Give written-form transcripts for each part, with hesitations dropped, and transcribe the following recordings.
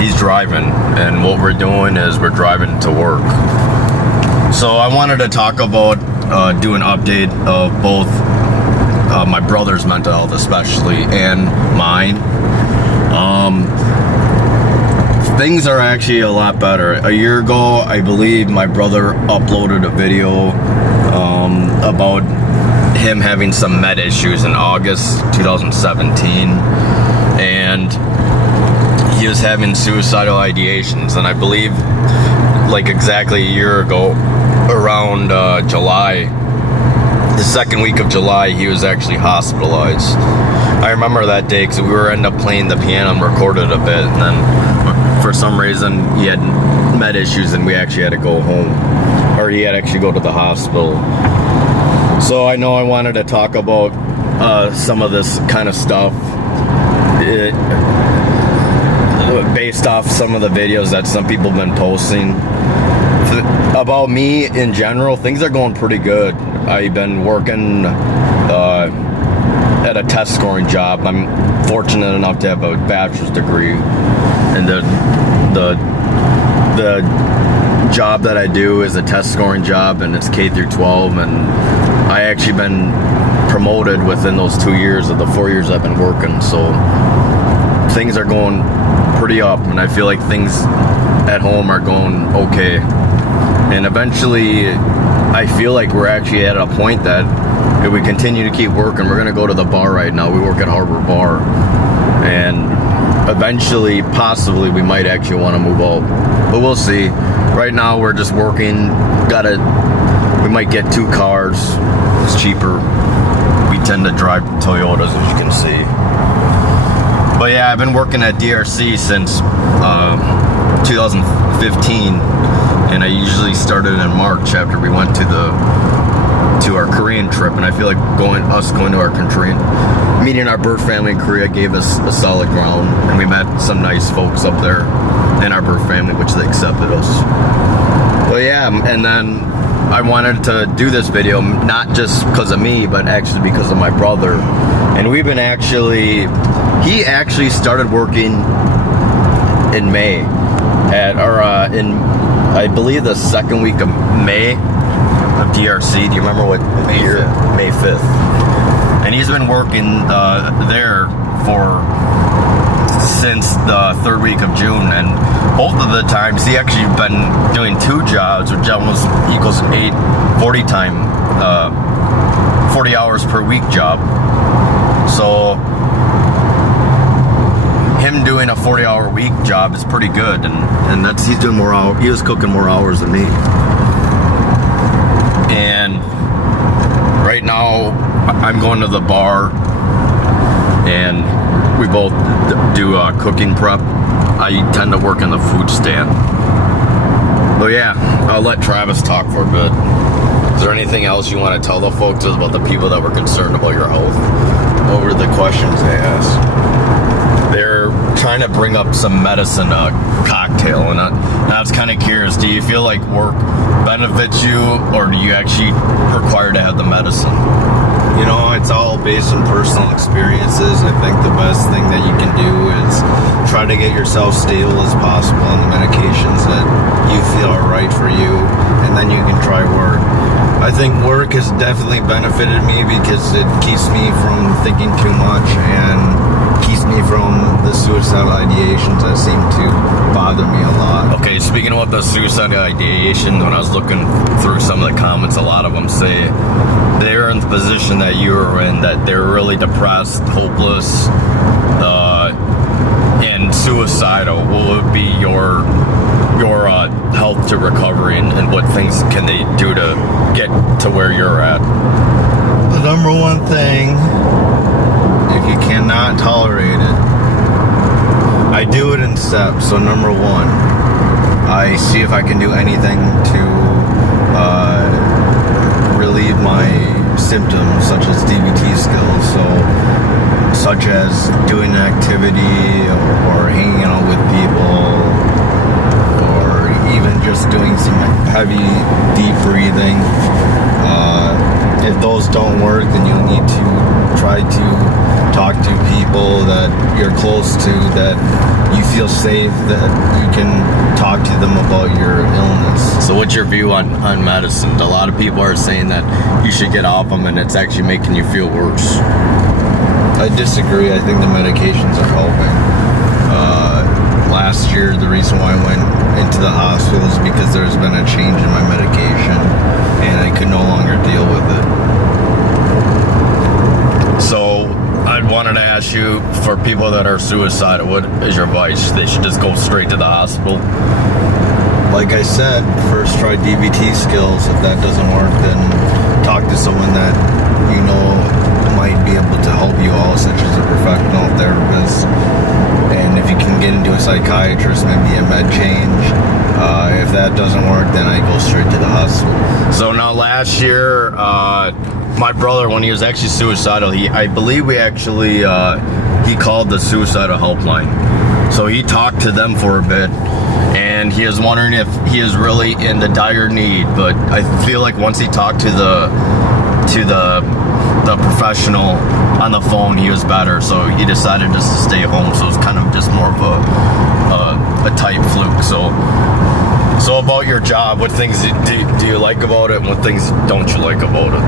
he's driving, and what we're doing is we're driving to work. So I wanted to talk about do an update of both my brother's mental health especially and mine. Things are actually a lot better. A year ago, I believe my brother uploaded a video about him having some med issues in August 2017, and he was having suicidal ideations, and I believe like exactly a year ago, around July, the second week of July, he was actually hospitalized. I remember that day because we were ended up playing the piano and recorded a bit, and then for some reason he had med issues and we actually had to go home, or he had to actually go to the hospital. So I know I wanted to talk about some of this kind of stuff based off some of the videos that some people have been posting. About me in general, things are going pretty good. I've been working at a test scoring job. I'm fortunate enough to have a bachelor's degree, and the job that I do is a test scoring job, and it's K through 12, and I actually been promoted within those 2 years of the 4 years I've been working. So things are going pretty up, and I feel like things at home are going okay. And eventually, I feel like we're actually at a point that if we continue to keep working, we're gonna go to the bar right now. We work at Harbor Bar, and eventually, possibly, we might actually want to move out, but we'll see. Right now, we're just working. We might get 2 cars. It's cheaper. We tend to drive Toyotas, as you can see. But yeah, I've been working at DRC since 2015, and I usually started in March after we went to our Korean trip. And I feel like going to our Korean, meeting our birth family in Korea gave us a solid ground, and we met some nice folks up there in our birth family, which they accepted us. But yeah, and then I wanted to do this video not just because of me, but actually because of my brother. And he actually started working in May in I believe the second week of May of DRC. Do you remember what year? May 5th. And he's been working there since the third week of June, and both of the times he actually been doing 2 jobs, which almost equals an 40 hours per week job. So him doing a 40-hour week job is pretty good, and that's he's doing more hours. He was cooking more hours than me. And right now I'm going to the bar, and we both do cooking prep. I tend to work in the food stand. But yeah, I'll let Travis talk for a bit. Is there anything else you want to tell the folks about the people that were concerned about your health? What were the questions they asked? They're trying to bring up some medicine cocktail, and I was kind of curious. Do you feel like work benefits you, or do you actually require to have the medicine? You know, it's all based on personal experiences. I think the best thing that you can do is try to get yourself stable as possible on the medications that you feel are right for you, and then you can try work. I think work has definitely benefited me because it keeps me from thinking too much and keeps me from the suicidal ideations that seem to bother me a lot. Okay, speaking about the suicidal ideation, when I was looking through some of the comments, a lot of them say they're in the position that you were in, that they're really depressed, hopeless, and suicidal. What would be your health to recovery, and what things can they do to get to where you're at? The number one thing, if you cannot tolerate it, I do it in steps. So number 1, I see if I can do anything to relieve my symptoms, such as DBT skills. Such as doing an activity or hanging out with people, or even just doing some heavy, deep breathing. If those don't work, then you'll need to try to talk to people that you're close to, that you feel safe, that you can talk to them about your illness. So what's your view on medicine? A lot of people are saying that you should get off them and it's actually making you feel worse. I disagree. I think the medications are helping. Last year, the reason why I went into the hospital is because there's been a change in my medication and I could no longer deal with it. So I wanted to ask you, for people that are suicidal, what is your advice? They should just go straight to the hospital? Like I said, first try DBT skills. If that doesn't work, then talk to someone that you know might be able to help you out, such as a professional therapist. And if you can get into a psychiatrist, maybe a med change. If that doesn't work, then I go straight to the hospital. So now last year, my brother, when he was actually suicidal, I believe he called the suicidal helpline. So he talked to them for a bit, and he was wondering if he is really in the dire need. But I feel like once he talked to the professional on the phone, he was better. So he decided just to stay home. So it's kind of just more of a type fluke. So about your job, what things do you like about it, and what things don't you like about it?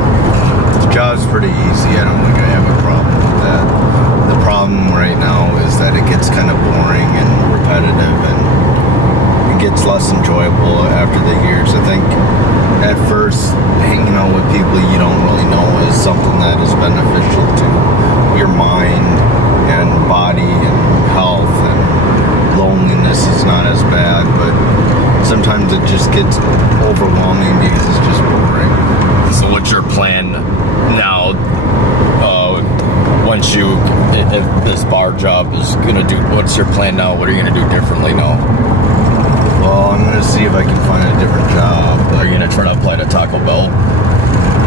The job's pretty easy. I don't think I have a problem with that. The problem right now is that it gets kind of boring and repetitive, and it gets less enjoyable after the years. I think at first, hanging out with people you don't really know is something that is beneficial to your mind and body and health, and loneliness is not as bad, but sometimes it just gets overwhelming because it's just boring. So what's your plan now, once if this bar job is gonna do, what's your plan now? What are you gonna do differently now? Well, I'm gonna see if I can find a different job. Are you gonna try to apply to Taco Bell?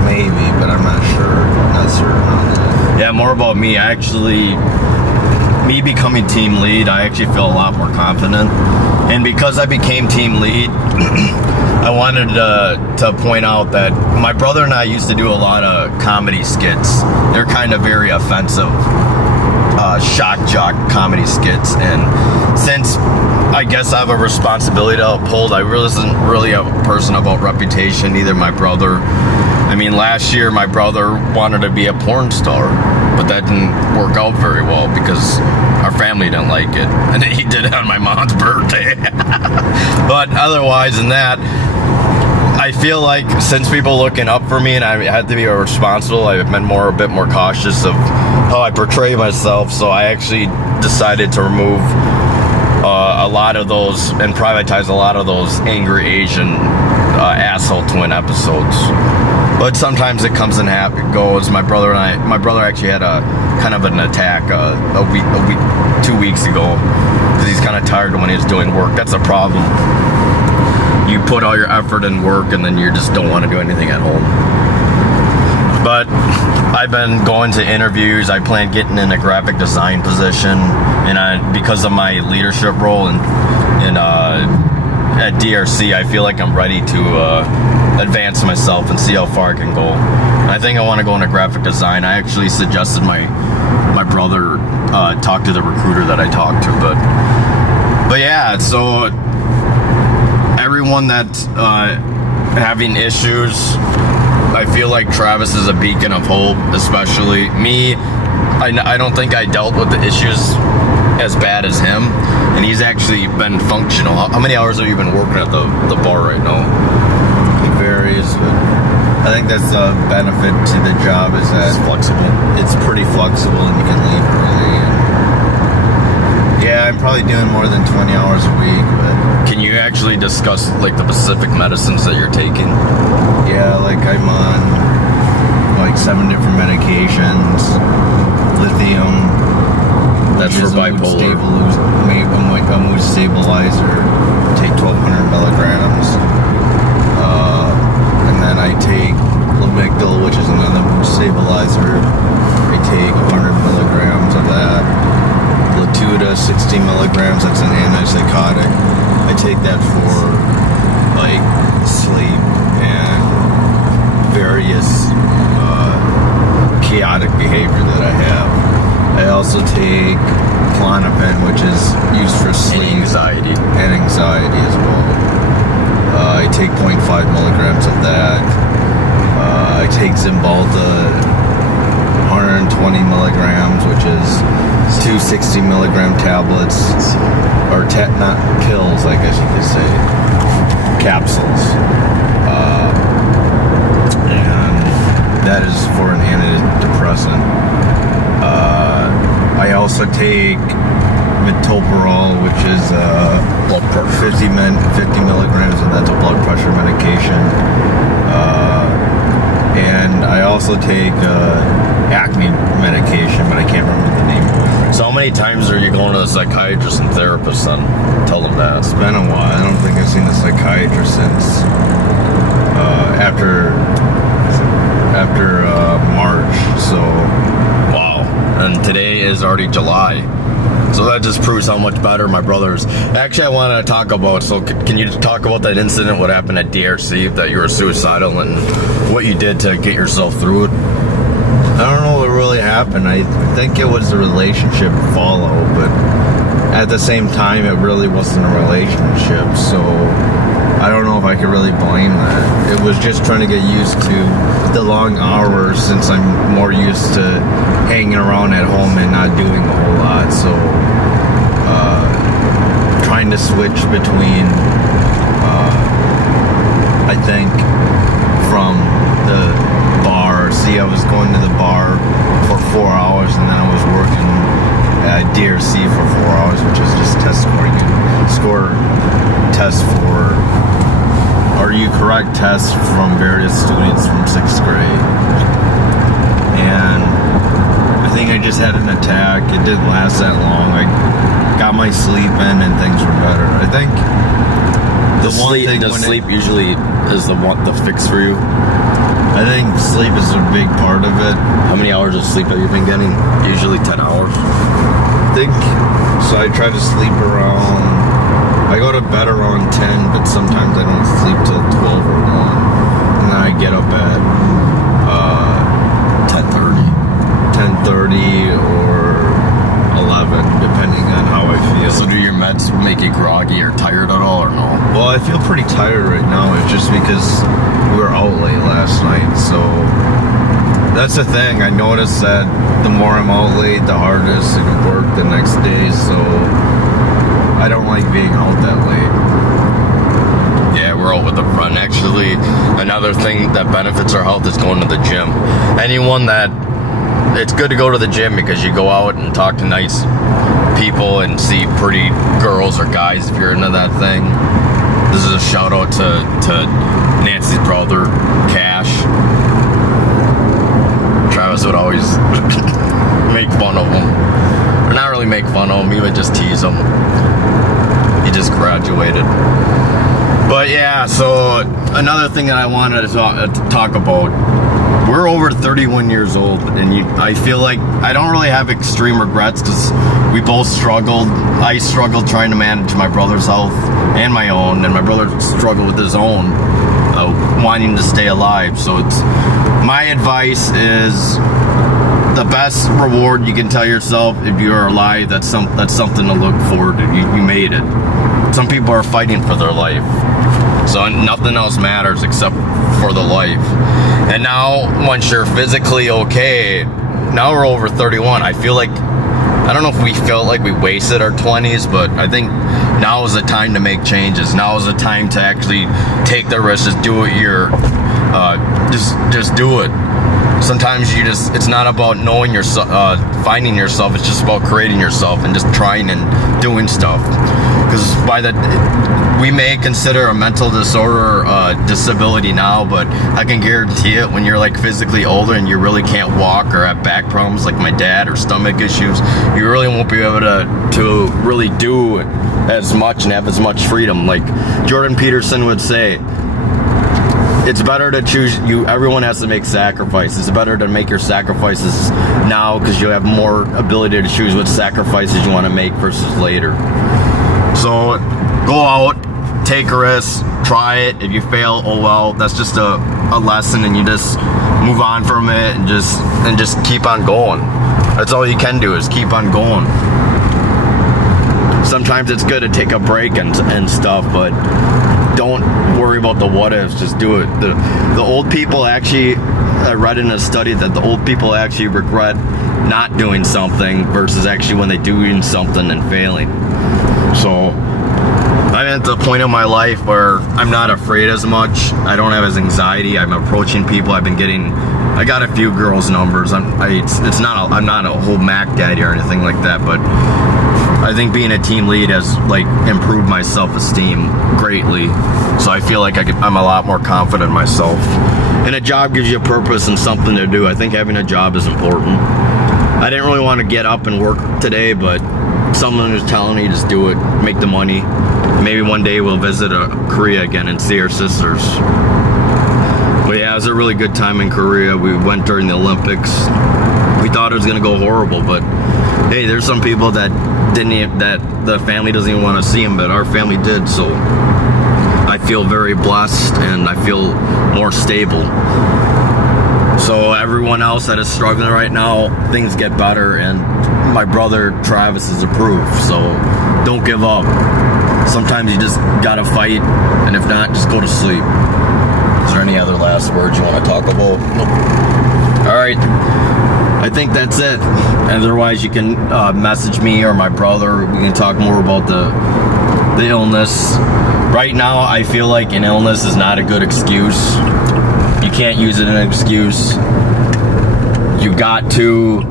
Maybe, but I'm not sure. Not certain on that. Yeah, more about me. Me becoming team lead, I actually feel a lot more confident. And because I became team lead, I wanted to point out that my brother and I used to do a lot of comedy skits. They're kind of very offensive, shock jock comedy skits. And since I guess I have a responsibility to uphold, I wasn't really a person about reputation, neither my brother. I mean, last year my brother wanted to be a porn star, but that didn't work out very well because our family didn't like it, and he did it on my mom's birthday. But otherwise than that, I feel like since people looking up for me and I had to be responsible, I've been a bit more cautious of how I portray myself. So I actually decided to remove a lot of those and privatize a lot of those angry Asian asshole twin episodes. But sometimes it comes and it goes. My brother actually had a kind of an attack a week, 2 weeks ago, because he's kind of tired when he's doing work. That's a problem. You put all your effort in work and then you just don't want to do anything at home. But I've been going to interviews. I plan getting in a graphic design position, and because of my leadership role at DRC, I feel like I'm ready to advance myself and see how far I can go. And I think I want to go into graphic design. I actually suggested my brother talk to the recruiter that I talked to, but yeah. So everyone that's having issues, I feel like Travis is a beacon of hope. Especially me, I don't think I dealt with the issues as bad as him, and he's actually been functional. How many hours have you been working at the bar right now? It varies, but I think that's the benefit to the job, is that It's flexible. It's pretty flexible and you can leave early. And yeah, I'm probably doing more than 20 hours a week, but Can you actually discuss like the specific medicines that you're taking? yeah, like I'm on like 7 different medications. Lithium. That's which for is a mood bipolar. a mood stabilizer. Take 1,200 milligrams. And then I take Lamictal, which is another mood stabilizer. I take 100 milligrams of that. Latuda, 60 milligrams. That's an antipsychotic. I take that for like sleep and various chaotic behavior that I have. I also take Klonopin, which is used for sleep and anxiety as well. I take 0.5 milligrams of that. I take Zymbalta, 120 milligrams, which is 260 milligram tablets, or not pills, I guess you could say, capsules. And that is for an antidepressant. I also take metoprolol, which is 50 milligrams, and that's a blood pressure medication. And I also take acne medication, but I can't remember the name of it. So how many times are you going to the psychiatrist and therapist then? Tell them that. It's been a while. I don't think I've seen the psychiatrist since after March. So wow. And today is already July. So that just proves how much better my brother's. Actually, I wanted to talk about, so can you talk about that incident, what happened at DRC, that you were suicidal, and what you did to get yourself through it? I don't know what really happened. I think it was a relationship follow, but at the same time, it really wasn't a relationship. So I don't know if I could really blame that. It was just trying to get used to the long hours, since I'm more used to hanging around at home and not doing a whole lot. So trying to switch between, I think, from the bar. See, I was going to the bar for 4 hours, and then I was working at DRC for 4 hours, which is just test scoring. You score tests for, or you correct tests from various students from 6th grade. And I think I just had an attack. It didn't last that long. I got my sleep in and things were better. I think the sleep usually is the fix for you? I think sleep is a big part of it. How many hours of sleep have you been getting? Usually 10 hours. I think so. I try to sleep around, I go to bed around 10, but sometimes I don't sleep till 12 or 1. And then I get up at 10:30 or 11, depending on how I feel. So do your meds make you groggy or tired at all, or no? Well, I feel pretty tired right now. It's just because we were out late last night. So that's the thing. I noticed that the more I'm out late, the hardest it can work the next day. So I don't like being out that late. Yeah, we're out with a friend. Actually, another thing that benefits our health is going to the gym. It's good to go to the gym because you go out and talk to nice people and see pretty girls or guys if you're into that thing. This is a shout out to Nancy's brother, Cash. Travis would always make fun of him. Or not really make fun of him, he would just tease him. He just graduated. But yeah, so another thing that I wanted to talk about, we're over 31 years old, and I feel like I don't really have extreme regrets because we both struggled. I struggled trying to manage my brother's health and my own, and my brother struggled with his own, wanting to stay alive. So my advice is the best reward you can tell yourself if you are alive, that's something to look forward to. You made it. Some people are fighting for their life, so nothing else matters except for the life. And now, once you're physically okay, now we're over 31. I feel like, I don't know if we felt like we wasted our 20s, but I think now is the time to make changes. Now is the time to actually take the risk. Just do it. Just do it. Sometimes it's not about knowing yourself, finding yourself. It's just about creating yourself and just trying and doing stuff. Because we may consider a mental disorder disability now, but I can guarantee it, when you're like physically older and you really can't walk or have back problems like my dad or stomach issues, you really won't be able to really do as much and have as much freedom. Like Jordan Peterson would say, it's better to choose. Everyone has to make sacrifices. It's better to make your sacrifices now because you have more ability to choose what sacrifices you want to make versus later. So go out, take a risk, try it. If you fail, oh well, that's just a lesson, and you just move on from it and just keep on going. That's all you can do is keep on going. Sometimes it's good to take a break and stuff, but don't worry about the what ifs, just do it. The old people actually, I read in a study that the old people actually regret not doing something versus actually when they doing something and failing. So I'm at the point in my life where I'm not afraid as much. I don't have as anxiety. I'm approaching people. I got a few girls' numbers. I'm not a whole Mac daddy or anything like that, but I think being a team lead has like improved my self-esteem greatly. So I feel like I'm a lot more confident in myself. And a job gives you a purpose and something to do. I think having a job is important. I didn't really want to get up and work today, but someone was telling me just do it, make the money. Maybe one day we'll visit Korea again and see our sisters. But yeah, it was a really good time in Korea. We went during the Olympics. We thought it was gonna go horrible, but hey, there's some people that the family doesn't even want to see them, but our family did. So I feel very blessed and I feel more stable. So everyone else that is struggling right now, things get better, and my brother Travis is approved. So don't give up. Sometimes you just gotta fight, and if not, just go to sleep. Is there any other last words you want to talk about? Nope. All right, I think that's it. Otherwise, you can message me or my brother. We can talk more about the illness. Right now, I feel like an illness is not a good excuse. You can't use it as an excuse. You got to.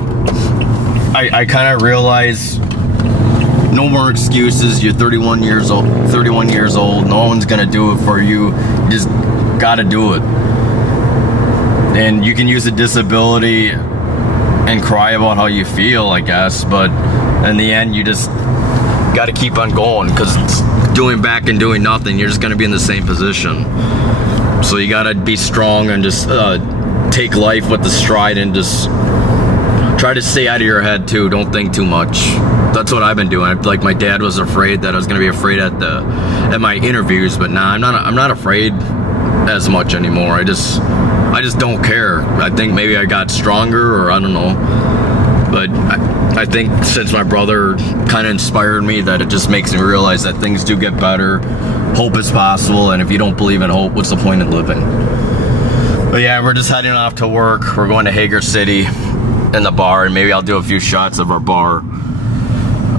I kind of realize no more excuses. You're 31 years old. No one's gonna do it for you. You just gotta do it. And you can use a disability and cry about how you feel, I guess, but in the end, you just gotta keep on going, because doing back and doing nothing, you're just gonna be in the same position. So you gotta be strong and just take life with the stride and just try to stay out of your head too. Don't think too much. That's what I've been doing. Like my dad was afraid that I was gonna be afraid at my interviews, but nah, I'm not afraid as much anymore. I just don't care. I think maybe I got stronger, or I don't know. But I think since my brother kind of inspired me, that it just makes me realize that things do get better. Hope is possible, and if you don't believe in hope, what's the point in living? But yeah, we're just heading off to work. We're going to Hager City in the bar, and maybe I'll do a few shots of our bar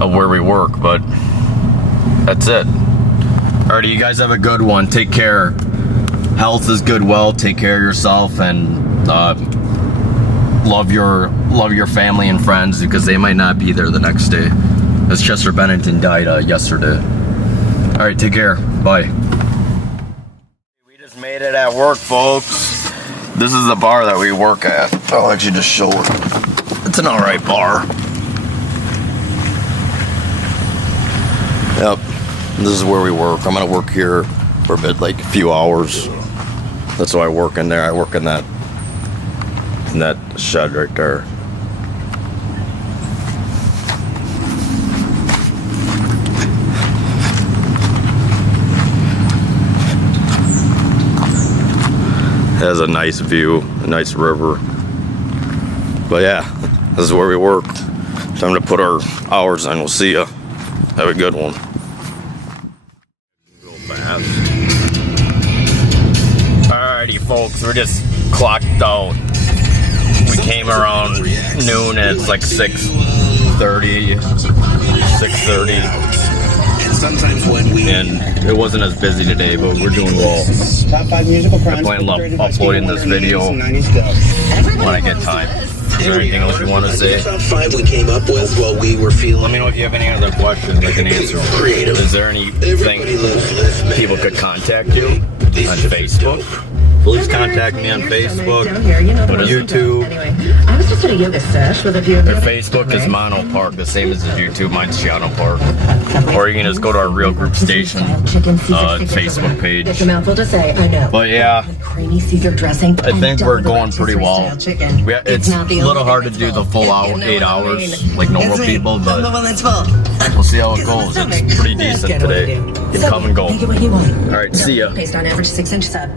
of where we work, but that's it. Alrighty, you guys have a good one. Take care. Health is good wealth. Take care of yourself, and love your family and friends, because they might not be there the next day. As Chester Bennington died yesterday. All right, take care. Bye. We just made it at work, folks. This is the bar that we work at. I'll actually just show it. It's an all right bar. Yep. This is where we work. I'm gonna work here for a bit, like a few hours. That's why I work in there. I work in that shed right there. It has a nice view, a nice river. But yeah, this is where we work. Time to put our hours in. We'll see ya. Have a good one. Go fast. Alrighty, folks, we're just clocked out. We came around noon, and it's like 6:30. And it wasn't as busy today, but we're doing well. Top 5 musical crimes. I plan on uploading this video when I get time. Is there anything else you want to say? Top 5 we came up with while we were feeling. Let me know if you have any other questions I can answer. Is there anything people could contact you on Facebook? Please contact me on Facebook, YouTube. I was just at a yoga sesh with a few of Their Facebook is Mono Park, the same as the YouTube. Mine's Shadow Park. Or you can just go to our Real Group Station Facebook page. It's a mouthful to say, I know. But yeah, Creamy Caesar dressing. I think we're going pretty well. It's a little hard to do the full 8 hours like normal people, but we'll see how it goes. It's pretty decent today. You can come and go. Make it what you want. All right, see ya. Based on average 6-inch sub.